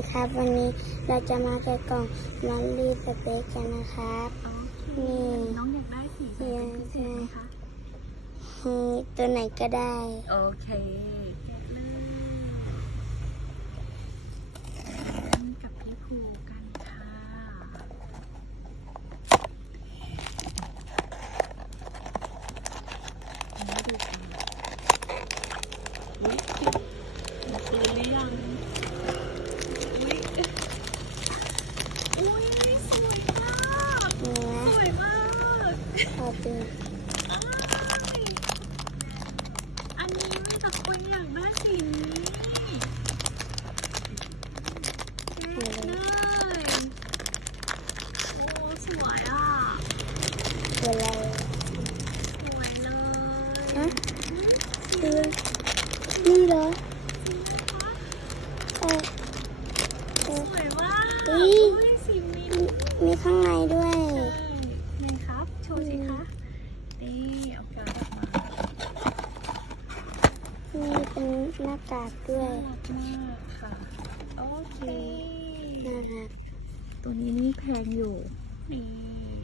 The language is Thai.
ดีครับ วันนี้เราจะมาแกะกล่องมอลลี่สเต็กกันนะครับนี่น้องอยากได้สีไหนเป็นพิเศษไหมคะอืมตัวไหนก็ได้ โอเคแกะเลยกับพี่ภูกันค่ะอันนี้ดูกันอุ๊ยมาคืนหรือยังอุ๊ยอุ๊ยสวยมาก นี่ ส นะ วยมาก ขอดูอ้ายอันนี้มีแต่คนอยากได้สีนี้แกะเลยโอ้สวยอะเวลาสวยเลยฮะคือนี่เหรอเออเออสวยมากอุ๊ยอุ้ยสีมิ้นมีมีข้างในด้วย นี่ครับ โชว์สิคะ นี่เอาการดออกมา มีเป็นหน้ากากด้วย น่ารักมากค่ะ โอเค น่ารัก ตัวนี้นี่แพงอยู่ นี่